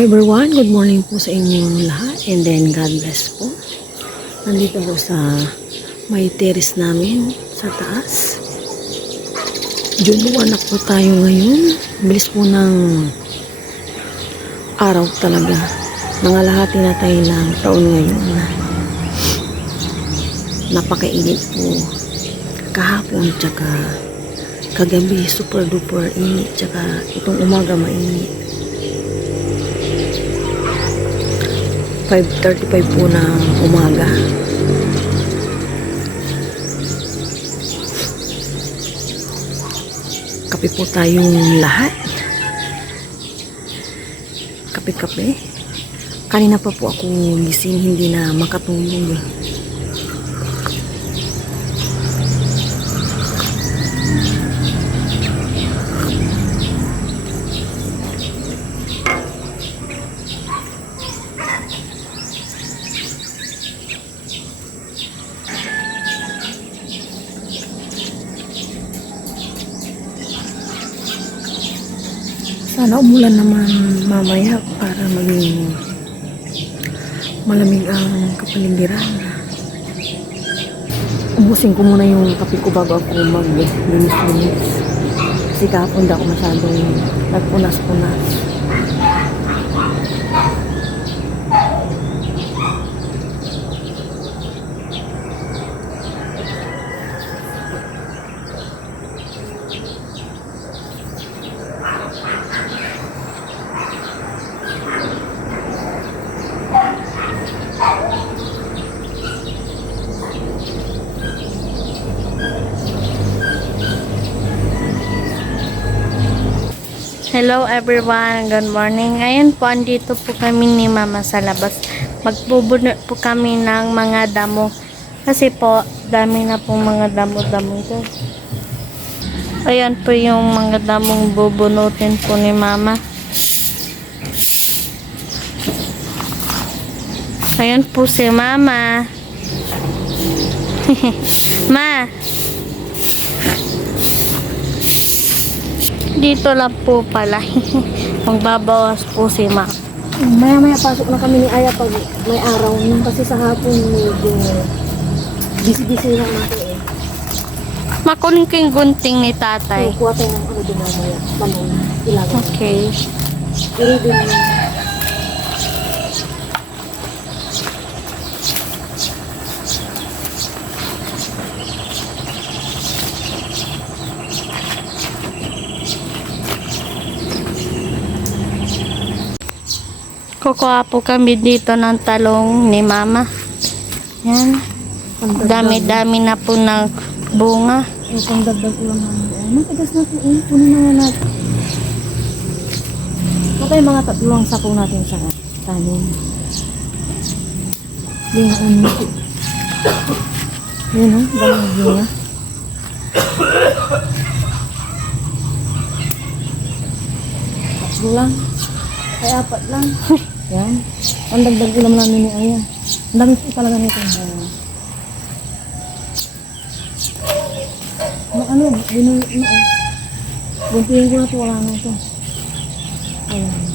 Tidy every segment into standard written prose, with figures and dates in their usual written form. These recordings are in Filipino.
Everyone, good morning po sa inyong lahat and then God bless po. Nandito ako sa may terrace namin sa taas. June 1 na po tayo ngayon. Bilis po ng araw talaga. Nangalahati na tayo ng taon ngayon. Napakainit po. Kahapon tsaka kagabi super duper init tsaka itong umaga mainit. 5:35 po ng umaga. Kape po tayong lahat. Kape-kape. Kanina pa po ako gising, hindi na makatulog. Sana umulan naman mamaya para maging malamig ang kapaligiran. Ubusin ko muna yung kape ko bago ako mag-linis-linis. Kasi kahapon di ako masyadong nagpunas-punas. Hello everyone, good morning. Ngayon po, andito po kami ni Mama sa labas. Magbubunot po kami ng mga damo. Kasi po, dami na pong mga damo-damo ito. Ayan po yung mga damong bubunutin po ni Mama. Ayan po si Mama. Ma! Dito lang po pala. Magbabawas po si Ma. Maya-maya pasok na kami ni Aya pag may araw. Nung kasi sa hapon medyo busy-busy lang natin eh. Makunin ko yung gunting ni tatay. So, kuha tayo ng ano din mamaya. Manong ilaga. Okay. I-ready na yun. Kukuha po kami dito ng talong ni Mama. Yan. Dami-dami na po ng bunga. Yung pangdagdag ko lang namin. Ay, matigas na po. Punin na natin. Ito yung mga tatlong sapo natin sa tanin. Yung ano. Yun o. Dami bunga. Tatlo lang. Ay, apat lang. Yan. Ang dagdag ulam namin ni Aya. Ang dami po talaga nito. Ano, buntihin ko na ito. Wala na ito. Ayan.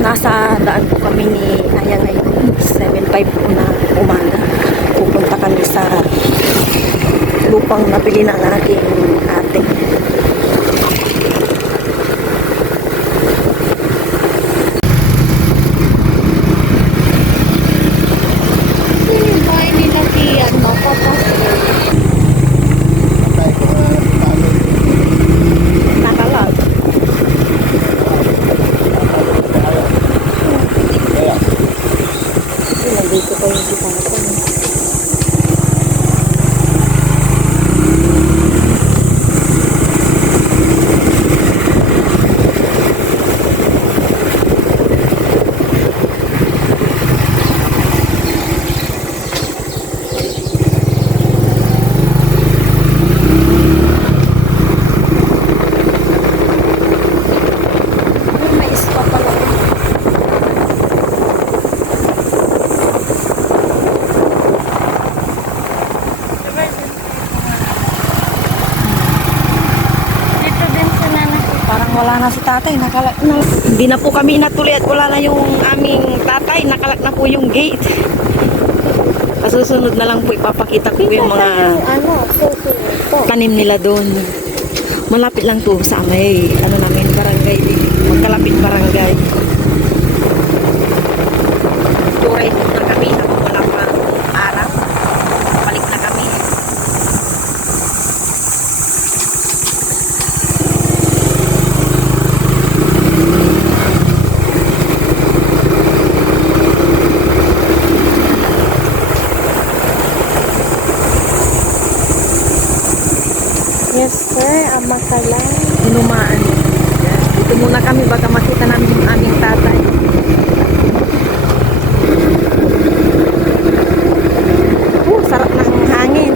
Nasa daan po kami ni Aya ngayon. 7:05 po na umaga. Pupunta kami sa lupang nabili ng aking ate. wala na si tatay, nakalak na. Hindi na po kami natuloy at wala na yung aming tatay, nakalak na po yung gate. Kasusunod na lang po ipapakita ko yung mga tanim nila doon. Malapit lang to sa may namin barangay din. Magkalapit barangay. Turay na kami habang wala pa araw. Balik na kami. Yes, sir. Amakalang. Inumaan. Dito muna kami baka makita namin yung aming tatay. Sarap ng hangin.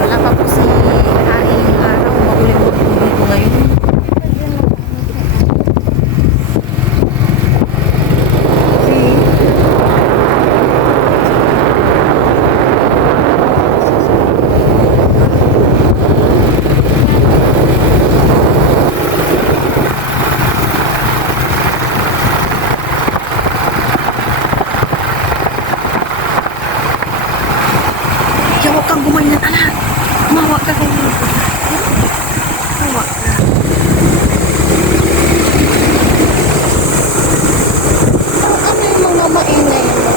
Wala pa po si Haring araw. Maulit-ulit po dito ngayon. Kaya huwag kang gumanyan, anak. Mawak ka ganyan. Mawak ka. Ano yung mga maingay mo?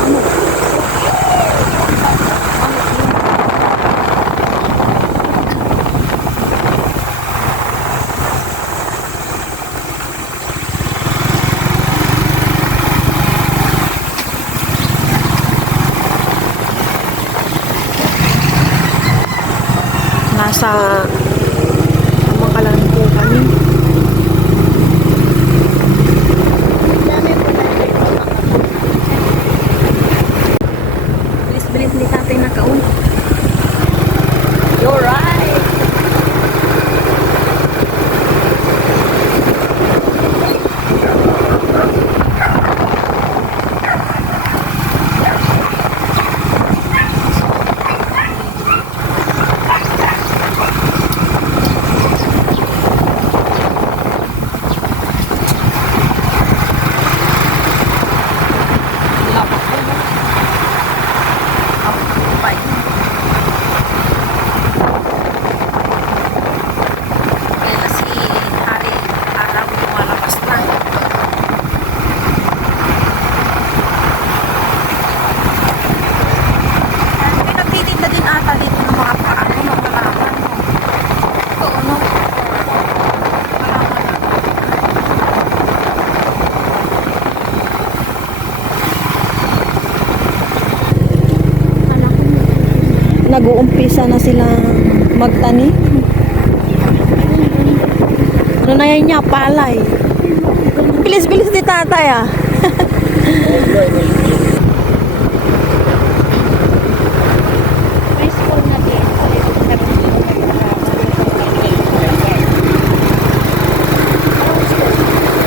Ano? Nasa Amakalan po kami. Dami po tayo. Bilis-bilis ni tatay nakaun. You're right. Nag-uumpisa na silang magtanim. Ano na yan niya? Palay. Bilis-bilis ni tatay ah. May school na din.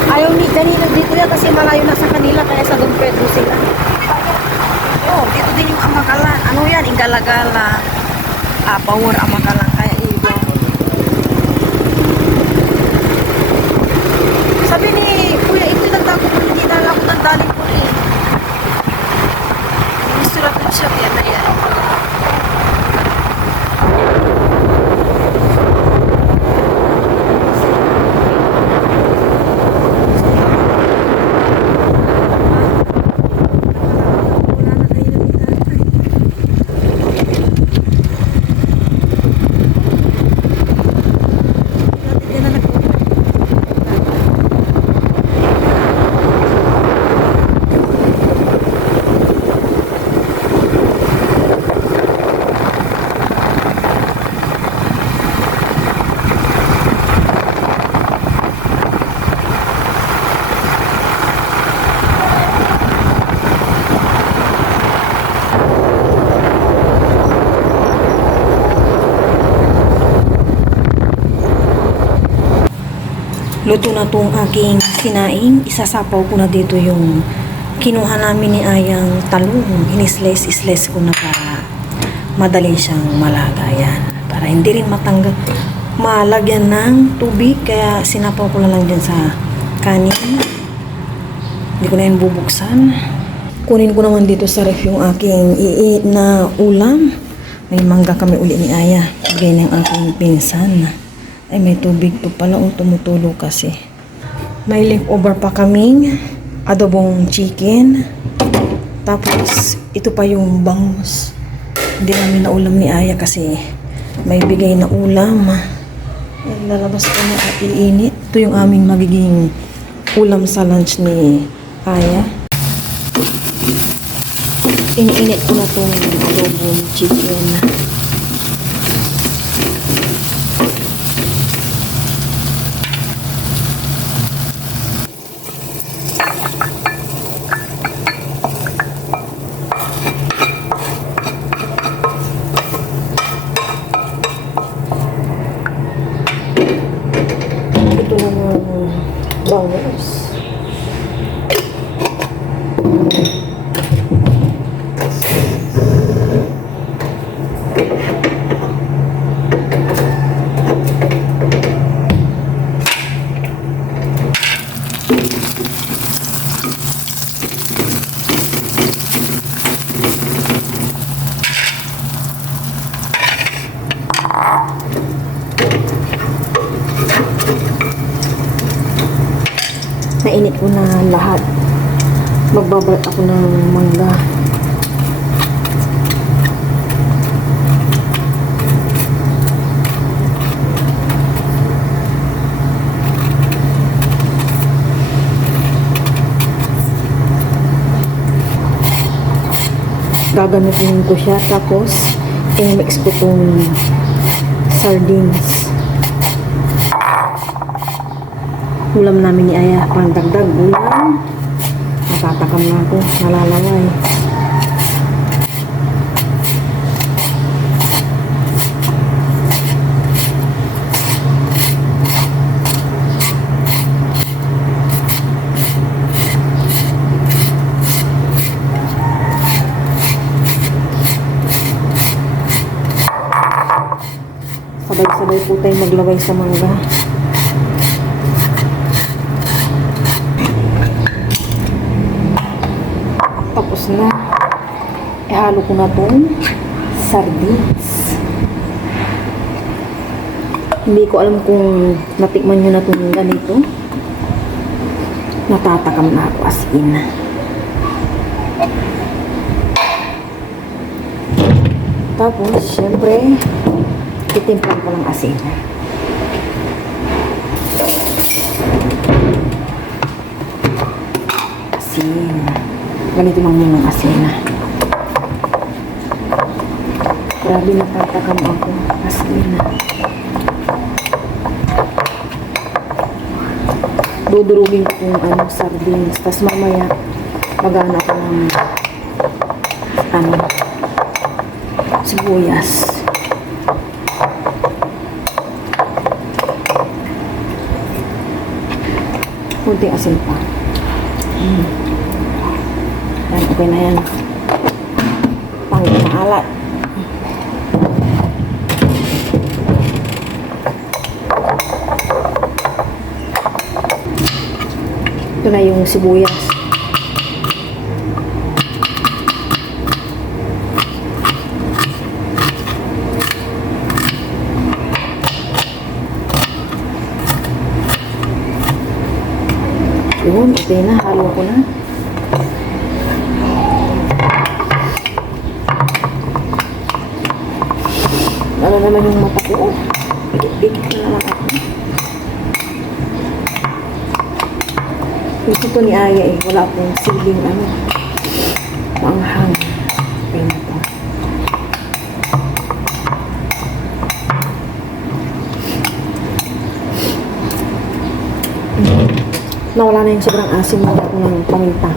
Ayaw ni kanina dito yan kasi malayo na sa kanila kaya sa Don Pedro sila. Oh, dito din yung Amakalan. Ano yan? Ingalagala. Power Amakalan. Kaya iba. Sabi ni Kuya, ito nagtago ko. Hindi na ako nagdaling ko eh. Misurat ko siya. Kaya na yan. luto na tong aking sinaing. Isasapaw ko na dito yung kinuha namin ni Ayang talong. Inislice ko na para madali siyang malagayan. Para hindi rin malagyan ng tubig. Kaya sinapaw ko na lang dyan sa kanin. Hindi ko na yun bubuksan. Kunin ko naman dito sa ref yung aking iit na ulam. May mangga kami uli ni Aya. Bigay ng aking pinsan. Ay, may tubig po pala. Tumutulo kasi. May leftover pa kaming adobong chicken. Tapos, ito pa yung bangus. Hindi namin na ulam ni Aya kasi may bigay na ulam. Ay, lalabas ko na at iinit. Ito yung aming magiging ulam sa lunch ni Aya. Iniinit ko na itong adobong chicken. Ito naman bangus. Nainit ko na lahat. Magbabalat ako ng mangga. Gagamitin ko siya. Tapos, i-mix ko itong sardines. Ulam namin ni Aya, pang dagdag ulam. Natatakam na ako, nalalaway. Sabay-sabay po tayo maglaway sa mangga. Tapos na, ihalo ko na itong sardines. Hindi ko alam kung natikman nyo na itong ganito. Natatakam na ako as in. Tapos, syempre, titimplan ko ng asin. Asin. Ganito lang yung asin. Grabe, natatakam ako. Asin. Dudurugin ko yung sardines. Tapos mamaya, magana ko ng sibuyas. Kunting asin pa. Yan, okay na yan. Pangit na alat. Ito na yung sibuyas. Yun, okay na. Halo ko na. Ano naman yung mata ko? Bigit na naman ako. Gusto to ni Aya eh. Wala akong siling maanghang. Okay na to. Nawala na yung sobrang asim na ako ng paminta.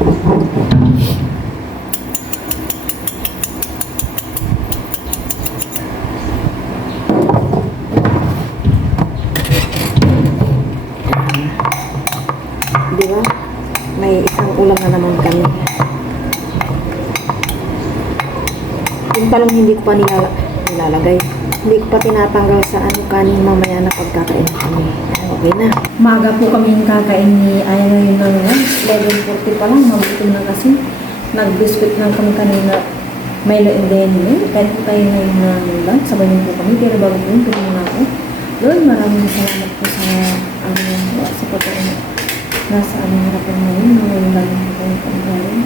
Yung talong hindi ko pa nilalagay. Hindi ko pa tinatanggal sa ano kanin mamaya na pagkakain kami. Okay na. Maga po kami yung kakain ni Aya ngayon ng lunch. 11:40 pa lang. Mabuti na kasi. Nag-biscuit lang kami kanina. Milo and then kahit po tayo ngayon ng lunch. Sabay niyo po kami. Pero bago po yun, pili muna ako. Lord, maraming salamat po sa sa pagkain. Nasa anong harapan ngayon. Ngayon lang po kayo pagkain.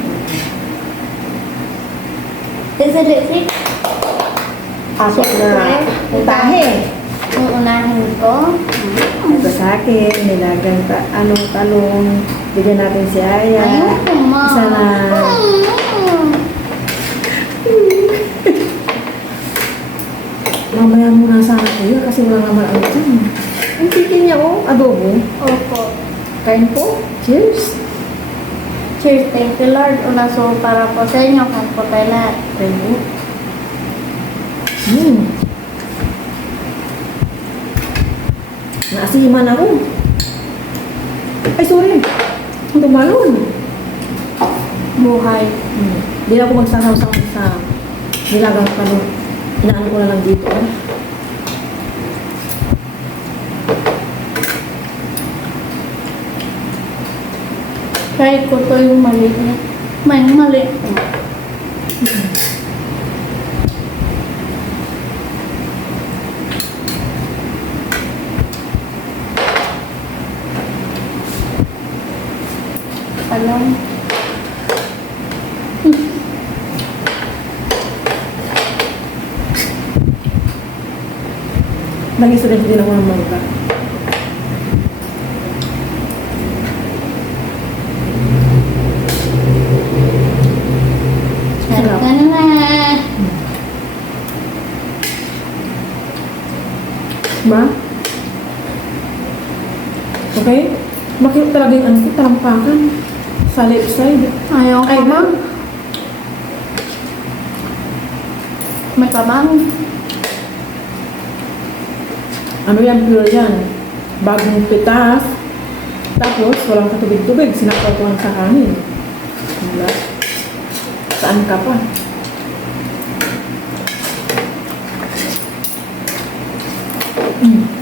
Is it easy? Pasok na utahe. Uunahin ko. Ito sa akin, nilagang talong. Bigyan natin si Aya. Ayoko, ma. Isa na. Mamaya muna sana kuya kasi wala naman ano dyan. Ang tikin niya adobo. Opo. Kain po. Cheers. Cheers, thank you Lord. Una so para po sa inyo kung po tayo lahat. Kain po. Naasiman ako. Ay, sorry. Ang tumalon. Buhay. Hindi na ako magsasaw sa nilagang talong. Inaano ko na lang dito. Try ko to yung maliit. May maliit. Alam. Nag-student din ako ng mangga. Sarap ka na. Ba? Okay? Makita talaga yung ano ko, talampakan. Sa left side. Ayaw Ay, ko ba? ma'am. May kabang. Ano yan, pure yan. Bagong pitas. Tapos, walang katubig-tubig. Sinakaw ko lang sa kanin. Wala. Saan ka pa?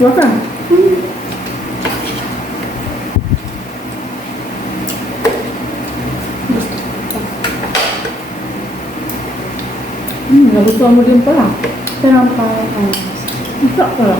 Wala ka. Nagustuhan mo din pala. Pero parang Isa pala.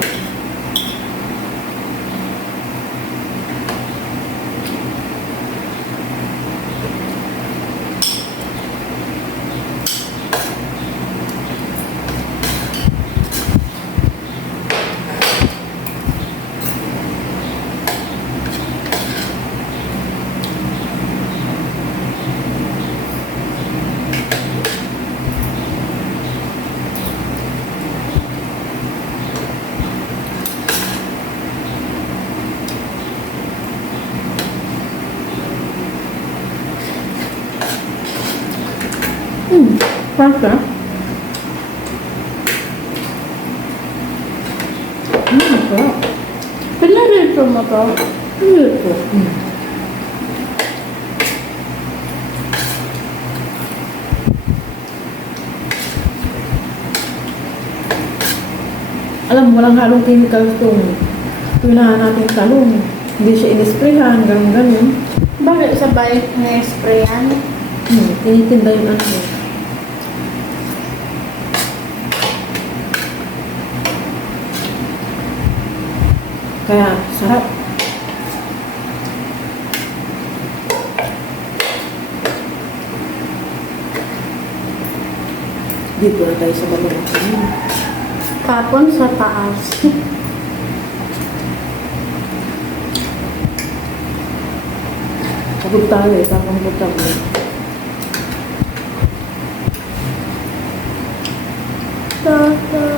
Pasta. Sarap. pinarito mo to. Ito. Alam mo, walang halong chemical itong tunahan natin talong. Hindi siya inisprehan, ganun-ganun. Bakit sabay na-sprayan? Tinitinda yung ano. Kaya, sarap. Dito na tayo sa balong. Kapon sa taas. Pagod tayo eh, kapang tayo. Ta-ta.